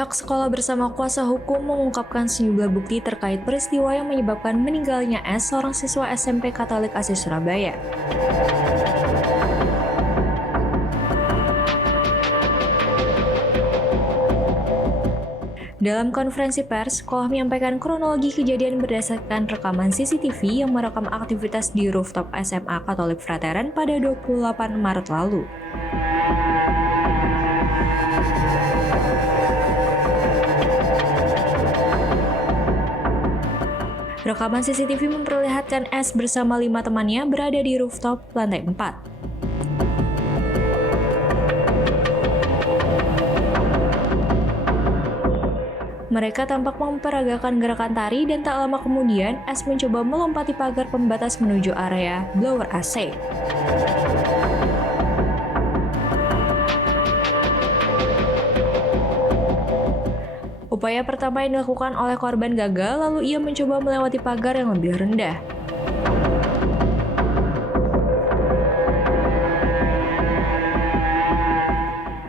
Pihak sekolah bersama kuasa hukum mengungkapkan sejumlah bukti terkait peristiwa yang menyebabkan meninggalnya S, seorang siswa SMP Katolik Asih Surabaya. Dalam konferensi pers, sekolah menyampaikan kronologi kejadian berdasarkan rekaman CCTV yang merekam aktivitas di rooftop SMA Katolik Veteran pada 28 Maret lalu. Rekaman CCTV memperlihatkan S bersama 5 temannya berada di rooftop lantai 4. Mereka tampak memperagakan gerakan tari dan tak lama kemudian S mencoba melompati pagar pembatas menuju area blower AC. Upaya pertama yang dilakukan oleh korban gagal, lalu ia mencoba melewati pagar yang lebih rendah.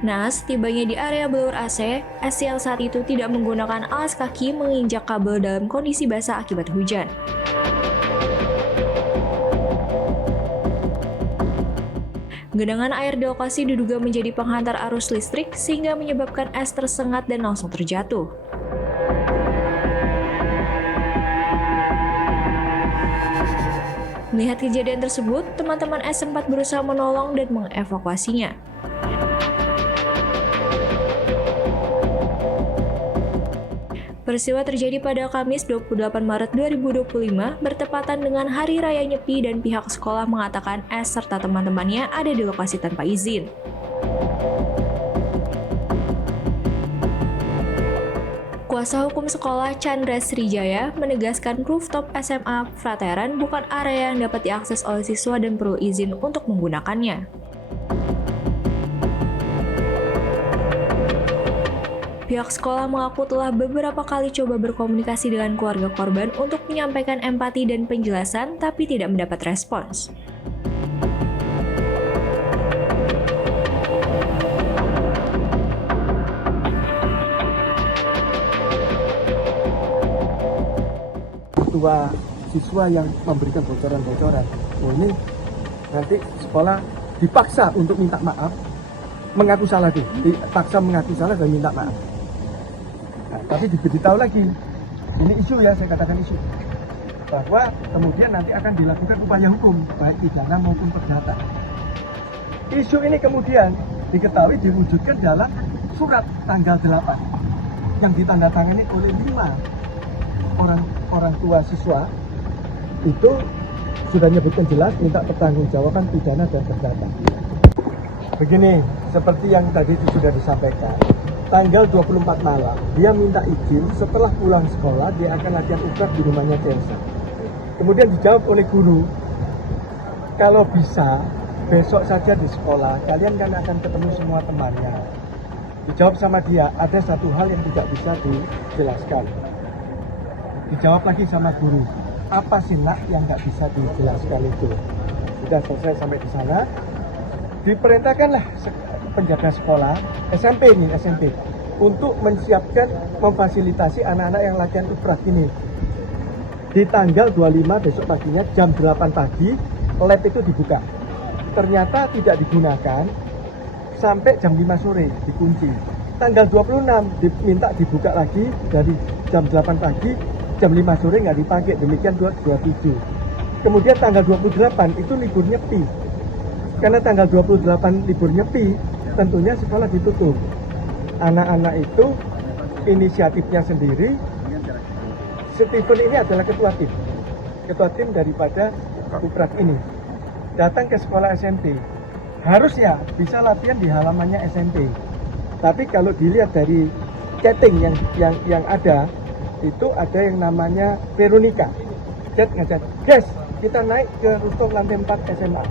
Naas, tibanya di area blower AC, S yang saat itu tidak menggunakan alas kaki menginjak kabel dalam kondisi basah akibat hujan. Genangan air di lokasi diduga menjadi penghantar arus listrik sehingga menyebabkan S tersengat dan langsung terjatuh. Melihat kejadian tersebut, teman-teman S sempat berusaha menolong dan mengevakuasinya. Peristiwa terjadi pada Kamis 28 Maret 2025 bertepatan dengan Hari Raya Nyepi dan pihak sekolah mengatakan S serta teman-temannya ada di lokasi tanpa izin. Kuasa hukum sekolah Chandra Srijaya menegaskan rooftop SMA Veteran bukan area yang dapat diakses oleh siswa dan perlu izin untuk menggunakannya. Pihak sekolah mengaku telah beberapa kali coba berkomunikasi dengan keluarga korban untuk menyampaikan empati dan penjelasan, tapi tidak mendapat respons. Ketua siswa yang memberikan bocoran-bocoran, ini nanti sekolah dipaksa untuk minta maaf, mengaku salah tuh, dipaksa mengaku salah dan minta maaf. Nah, tapi diberitahu lagi, ini isu ya, saya katakan isu, bahwa kemudian nanti akan dilakukan upaya hukum, baik pidana maupun perdata. Isu ini kemudian diketahui diwujudkan dalam surat tanggal 8 yang ditandatangani oleh 5 orang tua siswa. Itu sudah menyebutkan jelas minta pertanggungjawaban pidana dan perdata. Begini, seperti yang tadi sudah disampaikan, tanggal 24 malam, dia minta izin setelah pulang sekolah, dia akan latihan ukrat di rumahnya Chelsea. Kemudian dijawab oleh guru, kalau bisa, besok saja di sekolah, kalian kan akan ketemu semua temannya. Dijawab sama dia, ada satu hal yang tidak bisa dijelaskan. Dijawab lagi sama guru, apa sih nak yang nggak bisa dijelaskan itu? Sudah selesai sampai di sana, diperintahkanlah penjaga sekolah SMP untuk menyiapkan, memfasilitasi anak-anak yang latihan ukrat ini. Di tanggal 25 besok paginya jam 8 pagi lab itu dibuka. Ternyata tidak digunakan sampai jam 5 sore dikunci. Tanggal 26 diminta dibuka lagi dari jam 8 pagi jam 5 sore nggak dipakai, demikian 27. Kemudian tanggal 28 itu libur nyepi. Karena tanggal 28 libur nyepi, tentunya sekolah ditutup. Anak-anak itu inisiatifnya sendiri. Stephen ini adalah ketua tim daripada ukrat ini. Datang ke sekolah SMP. Harusnya bisa latihan di halamannya SMP. Tapi kalau dilihat dari chatting yang ada, itu ada yang namanya Veronica. Ngechat, guys, kita naik ke rooftop lantai 4 SMA.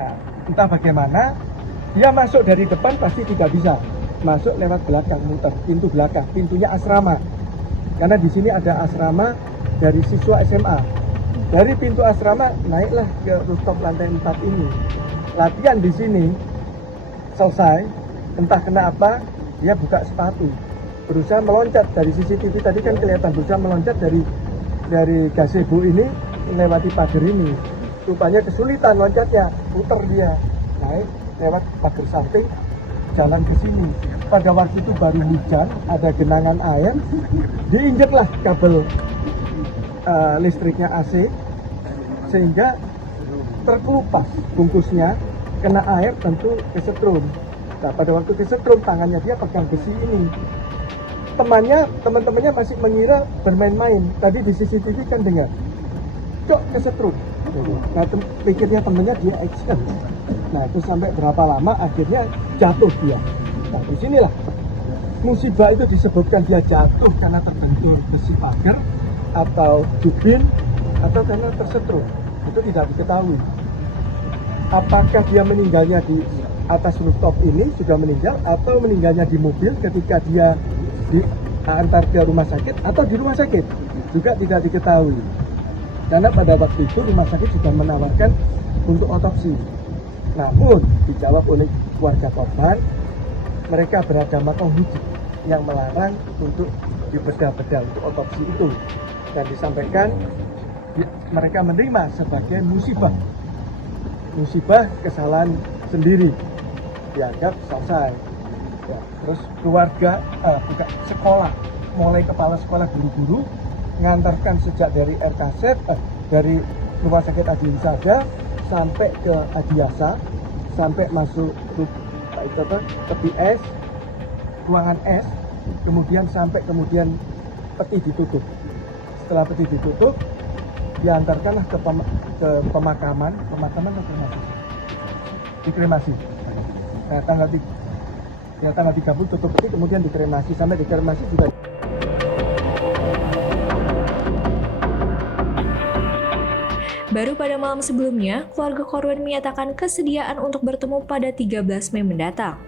Nah, entah bagaimana, dia masuk dari depan pasti tidak bisa. Masuk lewat belakang, muter, pintu belakang, pintunya asrama. Karena di sini ada asrama dari siswa SMA. Dari pintu asrama, naiklah ke rooftop lantai 4 ini. Latihan di sini, selesai, entah kena apa, dia buka sepatu, berusaha meloncat dari CCTV tadi kan kelihatan berusaha meloncat dari gazebo ini melewati pagar ini. Rupanya kesulitan loncatnya, putar dia naik lewat pagar samping jalan ke sini. Pada waktu itu baru hujan, ada genangan air, diinjeklah kabel listriknya AC sehingga terkelupas bungkusnya, kena air tentu kesetrum. Nah, pada waktu kesetrum tangannya dia pegang besi ini. Teman-temannya masih mengira bermain-main. Tadi di CCTV kan dengar, kok kesetrum. Nah, pikirnya temennya dia action. Nah, itu sampai berapa lama akhirnya jatuh dia. Nah, disinilah musibah itu disebutkan dia jatuh karena terbentur besi pagar atau jubin atau karena tersetrum. Itu tidak diketahui. Apakah dia meninggalnya di atas rooftop ini sudah meninggal atau meninggalnya di mobil ketika dia diantar ke rumah sakit atau di rumah sakit juga tidak diketahui. Karena pada waktu itu rumah sakit sudah menawarkan untuk otopsi. Namun dijawab oleh keluarga korban, mereka beragama tauhid yang melarang untuk dibedah-bedah untuk otopsi itu, dan disampaikan mereka menerima sebagai musibah kesalahan sendiri, dianggap selesai. Ya, terus keluarga sekolah, mulai kepala sekolah guru-guru ngantarkan sejak dari RKZ dari rumah sakit Adi Wisada sampai ke Adiasa, sampai masuk ke PS, ruangan S, kemudian peti ditutup. Setelah peti ditutup, diantarkanlah ke pemakaman atau dikremasi. Nah, tanggal 30 tutup peti, kemudian dikremasi. Sampai dikremasi juga. Baru pada malam sebelumnya, keluarga korban menyatakan kesediaan untuk bertemu pada 13 Mei mendatang.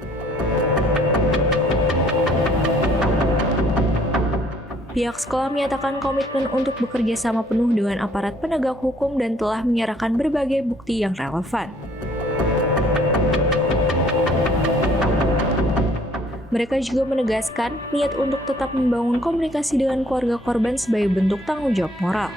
Pihak sekolah menyatakan komitmen untuk bekerja sama penuh dengan aparat penegak hukum dan telah menyerahkan berbagai bukti yang relevan. Mereka juga menegaskan niat untuk tetap membangun komunikasi dengan keluarga korban sebagai bentuk tanggung jawab moral.